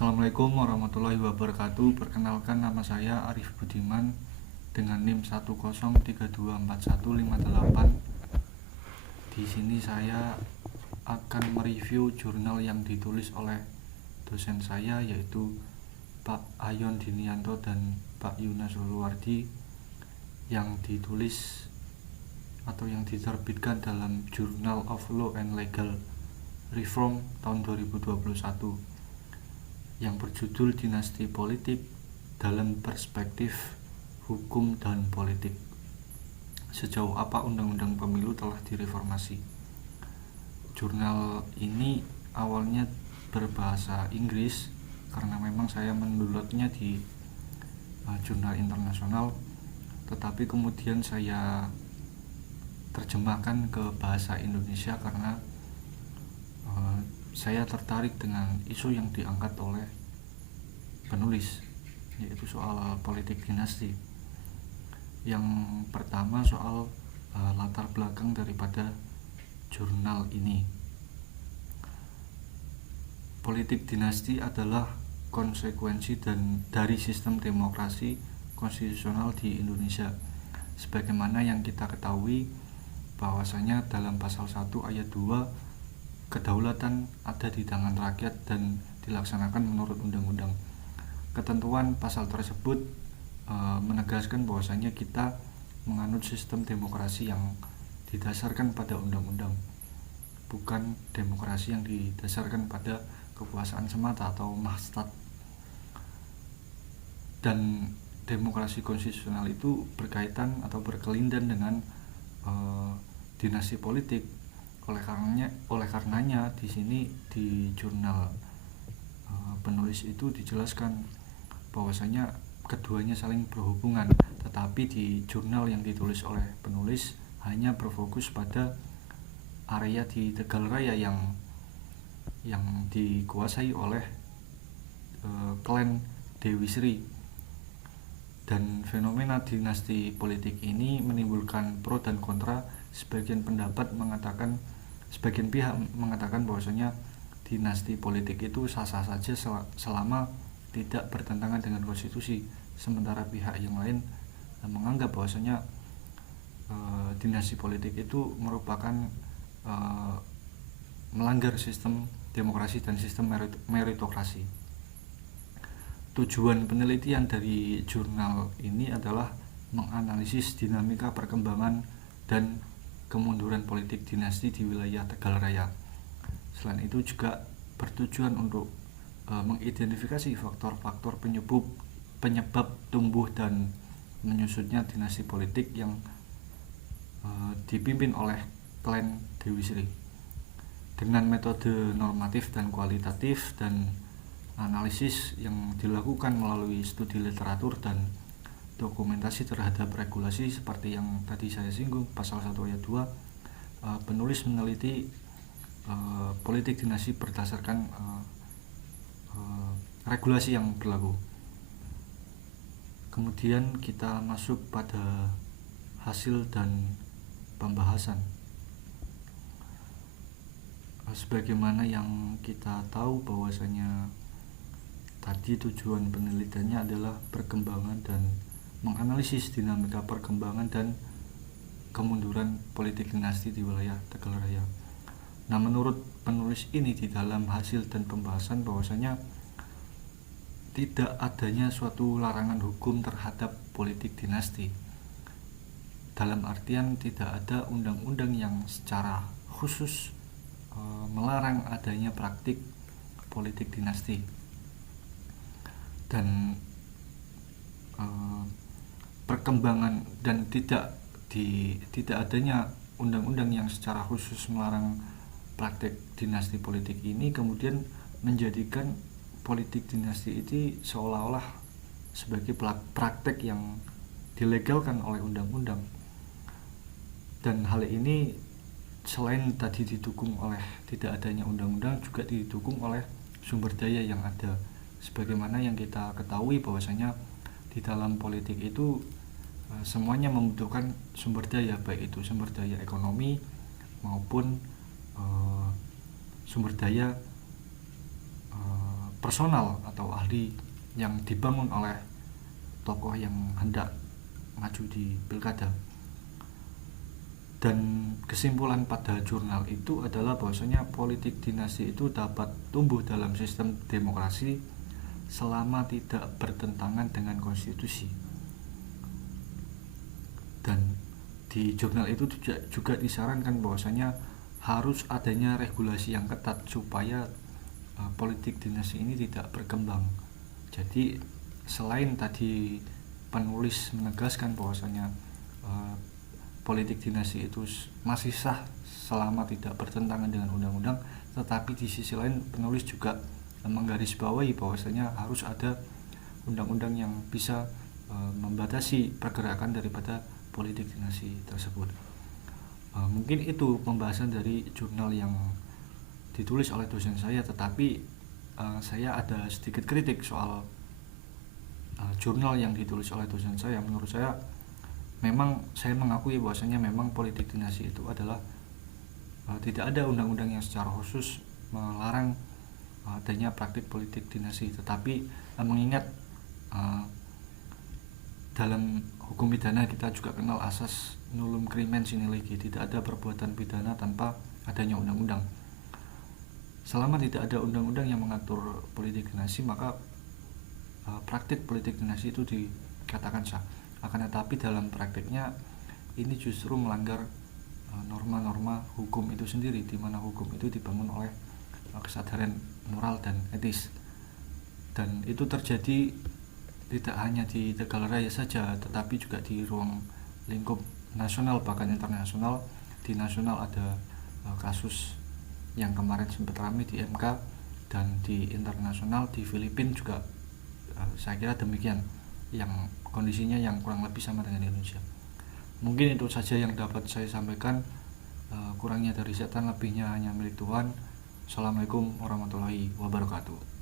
Assalamualaikum warahmatullahi wabarakatuh. Perkenalkan, nama saya Arif Budiman dengan NIM 103241588. Di sini saya akan mereview jurnal yang ditulis oleh dosen saya, yaitu Pak Ayon Dinianto dan Pak Yunas Uluwardi, yang ditulis atau yang diterbitkan dalam Journal of Law and Legal Reform tahun 2021 yang berjudul Dinasti Politik dalam Perspektif Hukum dan Politik. Sejauh apa Undang-Undang Pemilu telah direformasi. Jurnal ini awalnya berbahasa Inggris karena memang saya mendownloadnya di jurnal internasional, tetapi kemudian saya terjemahkan ke bahasa Indonesia karena saya tertarik dengan isu yang diangkat oleh penulis, yaitu soal politik dinasti. Yang pertama soal latar belakang daripada jurnal ini. Politik dinasti adalah konsekuensi dari sistem demokrasi konstitusional di Indonesia. Sebagaimana yang kita ketahui bahwasanya dalam pasal 1 ayat 2 kedaulatan ada di tangan rakyat dan dilaksanakan menurut undang-undang. Ketentuan pasal tersebut menegaskan bahwasanya kita menganut sistem demokrasi yang didasarkan pada undang-undang, bukan demokrasi yang didasarkan pada kekuasaan semata atau mahstat. Dan demokrasi konstitusional itu berkaitan atau berkelindan dengan dinasti politik. Oleh karenanya di sini di jurnal penulis itu dijelaskan bahwasanya keduanya saling berhubungan, tetapi di jurnal yang ditulis oleh penulis hanya berfokus pada area di Tegal Raya yang dikuasai oleh klan Dewi Sri. Dan fenomena dinasti politik ini menimbulkan pro dan kontra. Sebagian pihak mengatakan bahwasanya dinasti politik itu sah-sah saja selama tidak bertentangan dengan konstitusi, sementara pihak yang lain menganggap bahwasanya dinasti politik itu merupakan melanggar sistem demokrasi dan sistem meritokrasi. Tujuan penelitian dari jurnal ini adalah menganalisis dinamika perkembangan dan kemunduran politik dinasti di wilayah Tegal Raya. Selain itu juga bertujuan untuk mengidentifikasi faktor-faktor penyebab tumbuh dan menyusutnya dinasti politik yang dipimpin oleh klan Dewi Sri. Dengan metode normatif dan kualitatif dan analisis yang dilakukan melalui studi literatur dan dokumentasi terhadap regulasi seperti yang tadi saya singgung, pasal 1 ayat 2, penulis meneliti politik dinasti berdasarkan regulasi yang berlaku. Kemudian kita masuk pada hasil dan pembahasan. Sebagaimana yang kita tahu bahwasanya tadi tujuan penelitiannya adalah perkembangan dan menganalisis dinamika perkembangan dan kemunduran politik dinasti di wilayah Tegal Raya. Nah, menurut penulis ini di dalam hasil dan pembahasan bahwasanya tidak adanya suatu larangan hukum terhadap politik dinasti. Dalam artian tidak ada undang-undang yang secara khusus melarang adanya praktik politik dinasti. Dan perkembangan dan tidak adanya undang-undang yang secara khusus melarang praktek dinasti politik ini kemudian menjadikan politik dinasti itu seolah-olah sebagai praktek yang dilegalkan oleh undang-undang. Dan hal ini selain tadi didukung oleh tidak adanya undang-undang, juga didukung oleh sumber daya yang ada. Sebagaimana yang kita ketahui bahwasanya di dalam politik itu semuanya membutuhkan sumber daya, baik itu sumber daya ekonomi maupun sumber daya personal atau ahli yang dibangun oleh tokoh yang hendak maju di pilkada. Dan kesimpulan pada jurnal itu adalah bahwasanya politik dinasti itu dapat tumbuh dalam sistem demokrasi selama tidak bertentangan dengan konstitusi. Dan di jurnal itu juga disarankan bahwasanya harus adanya regulasi yang ketat supaya politik dinasti ini tidak berkembang. Jadi selain tadi penulis menegaskan bahwasanya politik dinasti itu masih sah selama tidak bertentangan dengan undang-undang, tetapi di sisi lain penulis juga menggarisbawahi bahwasanya harus ada undang-undang yang bisa membatasi pergerakan daripada politik dinasti tersebut. Mungkin itu pembahasan dari jurnal yang ditulis oleh dosen saya, tetapi saya ada sedikit kritik soal jurnal yang ditulis oleh dosen saya. Menurut saya memang saya mengakui bahwasanya memang politik dinasti itu adalah tidak ada undang-undang yang secara khusus melarang adanya praktik politik dinasti, tetapi mengingat dalam hukum pidana kita juga kenal asas nullum crimen sine lege, tidak ada perbuatan pidana tanpa adanya undang-undang. Selama tidak ada undang-undang yang mengatur politik dinasti, maka praktik politik dinasti itu dikatakan sah. Akan tetapi dalam praktiknya ini justru melanggar norma-norma hukum itu sendiri, di mana hukum itu dibangun oleh kesadaran moral dan etis. Dan itu terjadi tidak hanya di Tegalraya saja, tetapi juga di ruang lingkup nasional bahkan internasional. Di nasional ada kasus yang kemarin sempat ramai di MK, dan di internasional di Filipina juga saya kira demikian, yang kondisinya yang kurang lebih sama dengan Indonesia. Mungkin itu saja yang dapat saya sampaikan. Kurangnya dari setan, lebihnya hanya milik Tuhan. Assalamualaikum warahmatullahi wabarakatuh.